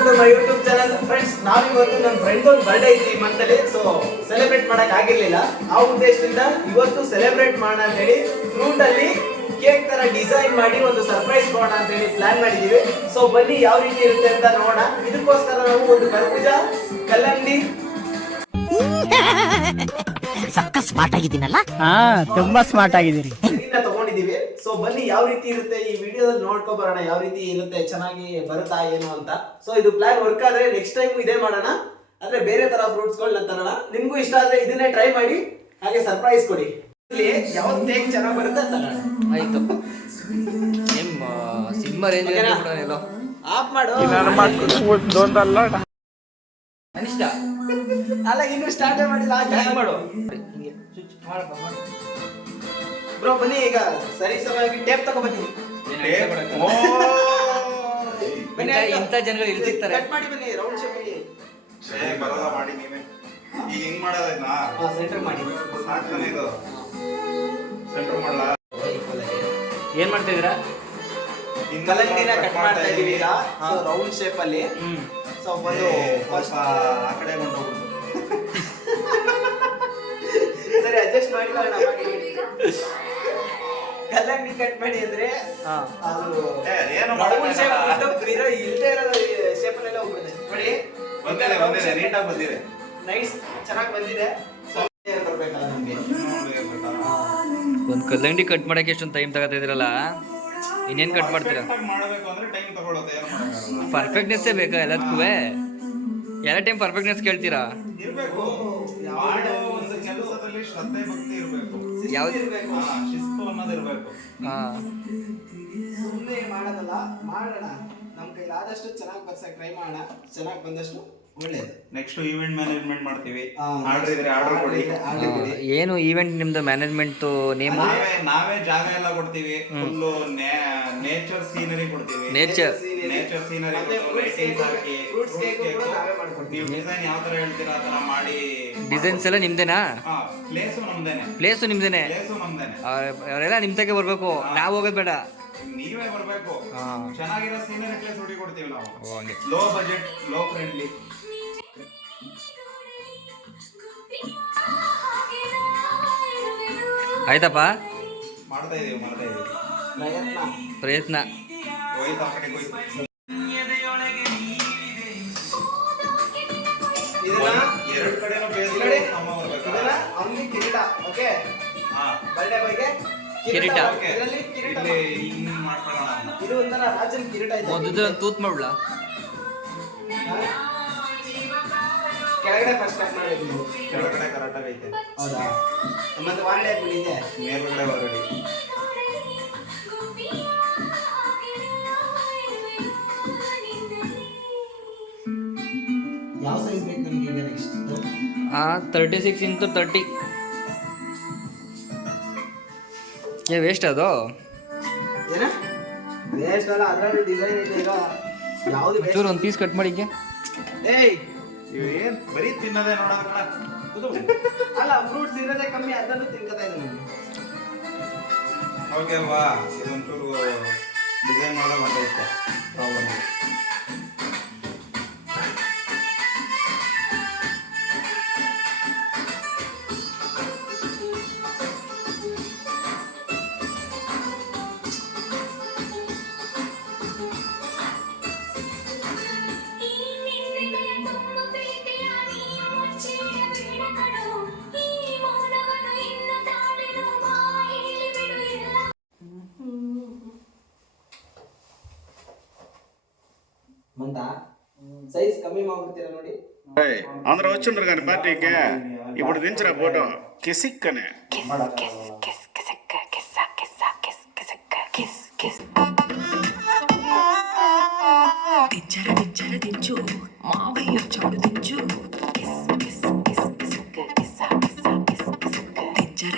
Welcome to my YouTube channel friends. ನಾವಿವತ್ತು ನನ್ನ friend ಒಂದು ಬರ್ಡೇ ಐತಿ ಈ ಮಂತಲ್ಲಿ, ಸೊ ಸೆಲೆಬ್ರೇಟ್ ಮಾಡಕ್ ಆಗಿರ್ಲಿಲ್ಲ. ಆ ಉದ್ದೇಶದಿಂದ ಇವತ್ತು ಸೆಲೆಬ್ರೇಟ್ ಮಾಡೋಣ ಅಂತ ಹೇಳಿ ಫ್ರೂಟ್ ಅಲ್ಲಿ ಕೇಕ್ ತರ ಡಿಸೈನ್ ಮಾಡಿ ಒಂದು ಸರ್ಪ್ರೈಸ್ ಕೊಡೋಣ ಅಂತ ಹೇಳಿ ಪ್ಲಾನ್ ಮಾಡಿದೀವಿ. ಸೊ ಬನ್ನಿ ಯಾವ ರೀತಿ ಇರುತ್ತೆ ಅಂತ ನೋಡೋಣ. ಇದಕ್ಕೋಸ್ಕರ ನಾವು ಒಂದು ಕರ್ಬೂಜ, ಕಲ್ಲಂಗಡಿ, ಸಕ್ಕ ಸ್ಮಾರ್ಟ್ ಆಗಿದ್ದೀನಲ್ಲ. ತುಂಬಾ ಸ್ಮಾರ್ಟ್ ಆಗಿದ್ದೀರಿ. ತಗೊಂಡಿದೀವಿ. ಸೊ ಬನ್ನಿ ಯಾವ ರೀತಿ ಇರುತ್ತೆ ಈ ವಿಡಿಯೋದಲ್ಲಿ ನೋಡ್ಕೊ ಬರೋಣ. ಯಾವ ರೀತಿ ಇರುತ್ತೆ, ಚೆನ್ನಾಗಿ ಬರುತ್ತಾ ಏನು ಅಂತ. ಸೊ ಇದು ಪ್ಲಾನ್ ವರ್ಕ್ ಆದ್ರೆ ನೆಕ್ಸ್ಟ್ ಟೈಮ್ ಇದೇ ಮಾಡೋಣ, ಆದ್ರೆ ಬೇರೆ ತರ ಫ್ರೂಟ್ಸ್ ಗಳನ್ನ ತರೋಣ. ನಿಮ್ಗೂ ಇಷ್ಟ ಆದ್ರೆ ಇದನ್ನೇ ಟ್ರೈ ಮಾಡಿ, ಹಾಗೆ ಸರ್ಪ್ರೈಸ್ ಕೊಡಿ. ಇಲ್ಲಿ ಯಾವ ಕೇಕ್ ಚೆನ್ನಾಗಿ ಬರುತ್ತೆ ಅಂತ ತರೋಣ. ಆಯ್ತು, ನಿಮ್ಮ ಸಿಂಹ ರೇಂಜ್ ಆಫ್ ಮಾಡು. ಅನಿಷ್ಟ ಅಲ್ಲ, ಇನ್ನು ಸ್ಟಾರ್ಟ್ ಮಾಡಿಲ್ಲ. ಮಾಡು ಬ್ರೋ ಬನ್ನಿ, ಈಗ ಸರಿ ಸಮಯಕ್ಕೆ ಟೇಪ್ ತಗೋ ಬನ್ನಿ. ಬನ್ನಿ, ಇಂಥ ಜನಗಳು ಇರ್ತಿರ್ತಾರೆ. ಕಟ್ ಮಾಡಿ ಬನ್ನಿ, ರೌಂಡ್ ಶೇಪ್ ಬರೋದ ಮಾಡಿ ನೀವೇ. ಈಗ ಹಿಂಗ್ ಮಾಡೋದೈತಾ? ಸೆಂಟರ್ ಮಾಡಿ. ಸಾಕ್ತಾನೆ ಇದು. ಸೆಂಟರ್ ಮಾಡಲ್ಲ. ಏನ್ ಮಾಡ್ತಾ ಇದೀರಾ? ಕಲ್ಲಂಗಡಿನ ಕಟ್ ಮಾಡ್ತಾ ಇದೀವಿ ಈಗ. ಸೊ ರೌಂಡ್ ಶೇಪ್ ಅಲ್ಲಿ. ಸೊ ಒಂದು ಫಸ್ಟ್ ಆ ಕಡೆ ಹೊಂಟೋಗ್ಬಿಟ್ಟು. ಸರಿ, ಅಡ್ಜಸ್ಟ್ ಮಾಡ್ಕೊಳ್ಳೋಣ. ಕಲ್ಲಂಗಡಿ ಕಟ್ ಮಾಡಿ ಅಂದ್ರೆ ಅದು ಏನು ರೌಂಡ್ ಶೇಪ್ ಇರೋ ಇಲ್ದೇ ಇರೋ ಶೇಪ್ ಅಲ್ಲೆಲ್ಲ ಹೋಗ್ಬಿಡುತ್ತೆ ನೋಡಿ. ಬಂದಿದೆ ನೀಟಾಗಿ ಬಂದಿದೆ. ನೈಸ್, ಚೆನ್ನಾಗಿ ಬಂದಿದೆ. ಸೊ ಬರ್ಬೇಕಲ್ಲ ನಮ್ಗೆ. ಒಂದ್ ಕಲ್ಲಂಗಡಿ ಕಟ್ ಮಾಡಕ್ಕೆ ಎಷ್ಟೊಂದು ಟೈಮ್ ತಗೋತಾ ಇದ್ರಲ್ಲ, ಇನ್ನೇನ್ ಕಟ್ ಮಾಡ್ತೀರಾ? ಮಾಡಬೇಕು ಅಂದ್ರೆ ಟೈಮ್ ತಗೊಳುತ್ತೆ. ಏನು ಮಾಡಕ್ಕಾಗಲ್ಲ. ಪರ್ಫೆಕ್ಟ್ನೆಸ್ಸೇ ಬೇಕಾ ಎಲ್ಲದಕ್ಕೂ? ಎಲ್ಲ ಟೈಮ್ ಪರ್ಫೆಕ್ಟ್ನೆಸ್ ಕೇಳ್ತೀರಾ? ಇರ್ಬೇಕು. ಮಾಡೋ ಒಂದು ಕೆಲಸದಲ್ಲಿ ಶ್ರದ್ಧೆ ಭಕ್ತಿ ಇರ್ಬೇಕು. ಯಾವ್ದು ಇರ್ಬೇಕು, ಶಿಸ್ತು ಅನ್ನೋದು ಇರ್ಬೇಕು. ಸುಮ್ಮನೆ ಮಾಡೋದಲ್ಲ, ಮಾಡೋಣ. ನಮ್ ಕೈಲಾದಷ್ಟು ಚೆನ್ನಾಗಿ ಬರ್ಸಕ್ ಟ್ರೈ ಮಾಡೋಣ. ಚೆನ್ನಾಗಿ ಬಂದಷ್ಟು ಒಳ್ಳೇದು. ನೆಕ್ಸ್ಟ್ ಈವೆಂಟ್ ಮ್ಯಾನೇಜ್ಮೆಂಟ್ ಮಾಡ್ತೀವಿ. ಆರ್ಡರ್ ಇದ್ರೆ ಆರ್ಡರ್ ಕೊಡಿ. ಏನು ಈವೆಂಟ್ ನಿಮ್ದು ಮ್ಯಾನೇಜ್ಮೆಂಟ್ ನೇಮು? ನಾವೇ ಜಾಗ ಎಲ್ಲ ಕೊಡ್ತೀವಿ. ಫುಲ್ಲು ನೇಚರ್ ಸೀನರಿ ಕೊಡ್ತೀವಿ. ನೇಚರ್ ಸೀನರಿ ಲೈಟಿಂಗ್ಸ್ ಹಾಕಿ ಫ್ರೂಟ್ಸ್ ಕೇಕ್ ನಾವೇ ಮಾಡ್ಕೊಡ್ತೀವಿ. ನೀವು ಡಿಸೈನ್ ಯಾವ ತರ ಹೇಳ್ತೀರಾ ಆ ತರ ಮಾಡಿ. ಡಿಸೈನ್ಸ್ ಎಲ್ಲ ನಿಮ್ದೇನಾ? ಪ್ಲೇಸು ನಮ್ದೇನೆ. ಪ್ಲೇಸು ನಿಮ್ದೇನೆ? ಪ್ಲೇಸು ನಮ್ದೇನೆ. ಅವರೆಲ್ಲ ನಿಮ್ ತಗೆ ಬರ್ಬೇಕು, ನಾವು ಹೋಗೋದ್ ಬೇಡ. ನೀವೇ ಬರ್ಬೇಕು. ಚೆನ್ನಾಗಿರೋ ಸೀನರಿ ಪ್ಲೇಸ್ ಹುಡುಗಿ ಕೊಡ್ತೀವಿ ನಾವು. ಹಂಗೆ ಲೋ ಬಜೆಟ್, ಲೋ ಫ್ರೆಂಡ್ಲಿ. ಆಯ್ತಪ್ಪ, ಮಾಡ್ತಾ ಇದೀವಿ ಪ್ರಯತ್ನ. ಹೋಯ್ತು ಆ ಕಡೆ ಹೋಯ್ತು. ಇದನ್ನ ಎರಡು ಕಡೆನೂ ಬೇಸ್ ಈ ಕಡೆ ನಮ್ಮ ಬರ್ಬೇಕು. ಇದನ್ನ ಅವ್ನಿಗೆ ಕಿರೀಟ. ಓಕೆ, ಹಾ ಬರ್ಡೇ ಬಾಯ್ಗೆ ಕಿರೀಟ. ಇದರಲ್ಲಿ ಕಿರೀಟ ಇಲ್ಲಿ ಹಿಂಗ್ ಮಾಡ್ಕೊಳ್ಳೋಣ ಅಂತ. ಇದು ಒಂಥರ ರಾಜನ್ ಕಿರೀಟ ಇದೆ. ಮೊದಲು ತೂತ್ ಮಾಡ್ಬಿಡ. ಕೆಳಗಡೆ ಫಸ್ಟ್ ಕಟ್ ಮಾಡಬೇಕು ನೀವು. ಕೆಳಗಡೆ ಕರೆಕ್ಟಾಗಿ ಐತೆ. ಹೌದಾ? ಮತ್ತೆ ವಾರಡೆ ಹಾಕ್ಬಿಟ್ಟಿದೆ. ಮೇಲ್ಗಡೆ ಹೊರಗಡೆ. ಯಾವ ಸೈಜ್ ಬೇಕು ನಿಮಗೆ ಈಗ ನೆಕ್ಸ್ಟ್? 36 ಇಂಟು 30. ವೇಸ್ಟ್ ಅದು. ಏನ ವೇಸ್ಟ್ ಅಲ್ಲ, ಅದರಲ್ಲಿ ಡಿಸೈನ್ ಇದೆ. ಈಗ ಯಾವುದು ವೇಸ್ಟ್? ಚೂರು ಒಂದು ಪೀಸ್ ಕಟ್ ಮಾಡಿ. ಏಯ್, ಇವೇನ್ ಬರೀ ತಿನ್ನೋದೇ ನೋಡೋದಲ್ಲ. ಅಲ್ಲ, ಫ್ರೂಟ್ಸ್ ಇರೋದೇ ಕಮ್ಮಿ, ಅದನ್ನು ತಿನ್ಕೋತಾ ಇದ್ದೀನಿ ನಾನು. ಓಕೆ ಅಲ್ವಾ? ಇದೊಂಚೂರು ಡಿಸೈನ್ ಮಾಡೋ ಮಾಡೈತೆ. ಪ್ರಾಬ್ಲಮ್. మంతా సైజ్ కಮ್ಮಿ ಮಾಡ್ಬಿಡ್ತೀರಾ ನೋಡಿ. అందరూ వచ్చిండ్రు కానీ పార్టీకి ఇప్పుడు దించిన ఫోటో కిసిక్కనే దించర దించు మావయ్య చాడు దించు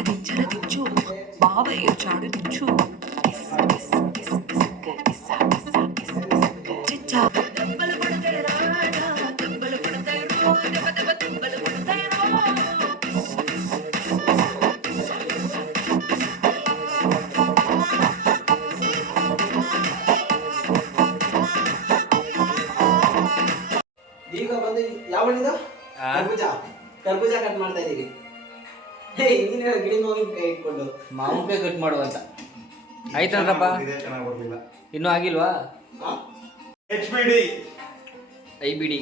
దించర దించు మావయ్య చాడు దించు ಯಾವಣಿದು ಆ. ಕರ್ಬೂಜ ಕಟ್ ಮಾಡ್ತಾ ಇದೀವಿ. ನೀನು ಗಿಡ ಹೋಗಿ ಕೈ ಇಟ್ಕೊಂಡು ಮಾವಿನಕಾಯಿ ಕಟ್ ಮಾಡುವಂತ ಆಯ್ತಂದ್ರಪ್ಪ. ಇದೇ ಚೆನ್ನಾಗಿ ಬರ್ಲಿಲ್ಲ. ಇನ್ನೂ ಆಗಿಲ್ವಾ? HBD IBD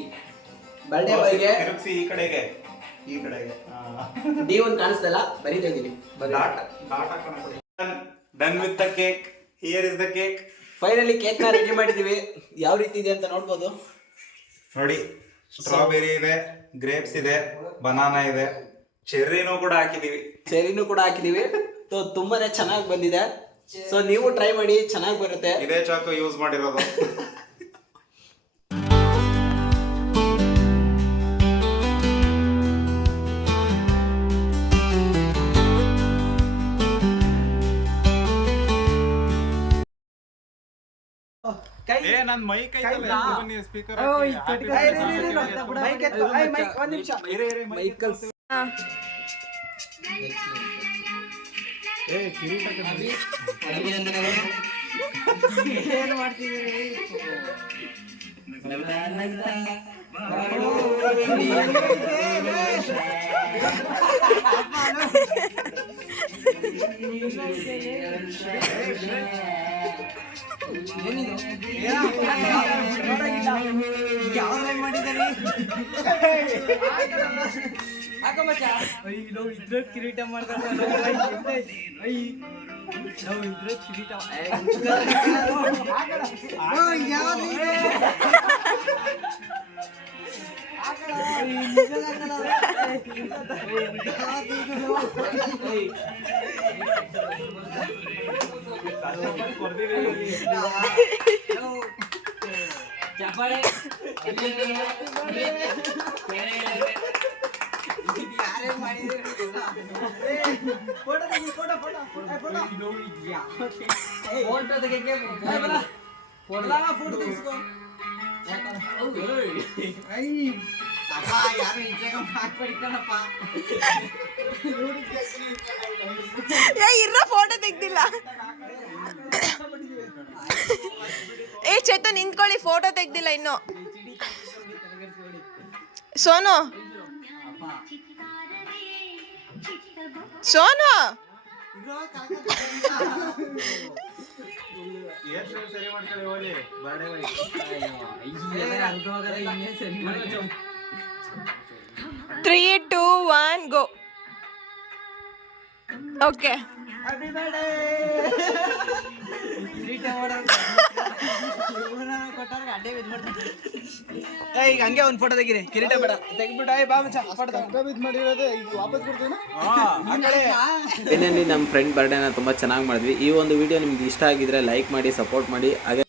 ಬರ್ಡೇ ಬಾಯ್ಗೆ ತಿರುಗಿಸಿ ಈ ಕಡೆಗೆ D1 ಕಾಣಿಸ್ತಲ್ಲ ಬರೀತಾ ಇದೀವಿ. Done with the cake. Here is the cake. Finally cake ನ ರೆಡಿ ಮಾಡಿದೀವಿ. ಯಾವ ರೀತಿ ಇದೆ ಅಂತ ನೋಡ್ಬೋದು. ನೋಡಿ, ಸ್ಟ್ರಾಬೆರಿ ಇದೆ, ಗ್ರೇಪ್ಸ್ ಇದೆ, ಬನಾನಾ ಇದೆ, ಚೆರ್ರಿನೂ ಕೂಡ ಹಾಕಿದೀವಿ. ಚೆರಿನೂ ಕೂಡ ಹಾಕಿದೀವಿ. ತುಂಬಾನೇ ಚೆನ್ನಾಗಿ ಬಂದಿದೆ. ಸೊ ನೀವು ಟ್ರೈ ಮಾಡಿ, ಚೆನ್ನಾಗಿ ಬರುತ್ತೆ. ಇದೇ ಚಾಕು ಯೂಸ್ ಮಾಡಿರೋದು. ಏ ನನ್ ಮೈಕ್ ಐತಲ್ಲ, ಬನ್ನಿ ಸ್ಪೀಕರ್ ಏನು ಮಾಡ್ತಿದ್ದೀರಿ? ಕಿರೀಟ ಮಾಡ್ತಾರೆ ಇರೋ ಫೋಟೋ ತೆಗ್ದಿಲ್ಲ. ಏ ಚೇತನ್ ನಿಂತ್ಕೊಳ್ಳಿ, ಫೋಟೋ ತೆಗ್ದಿಲ್ಲ ಇನ್ನು. ಸೋನು ಸೋನು ಸರಿ ಮಾಡ್ಕೊಳ್ಳಿ, ಹೋಗಿ ಬರ್ಡೇ ಬಾಯ್. 3, 2, 1 ಗೋ. ಓಕೆ. ಈಗ ಹಂಗೆ ಒಂದು ಫೋಟೋ ತೆಗೀರಿ. ಕಿರೀಟ ಬೇಡ ತೆಗಿಬಿಟ್ಟು ಇನ್ನೇನು ನಮ್ಮ ಫ್ರೆಂಡ್ ಬರ್ಡೇನ ತುಂಬ ಚೆನ್ನಾಗಿ ಮಾಡಿದ್ವಿ. ಈ ಒಂದು ವಿಡಿಯೋ ನಿಮ್ಗೆ ಇಷ್ಟ ಆಗಿದ್ರೆ ಲೈಕ್ ಮಾಡಿ, ಸಪೋರ್ಟ್ ಮಾಡಿ. ಹಾಗೆ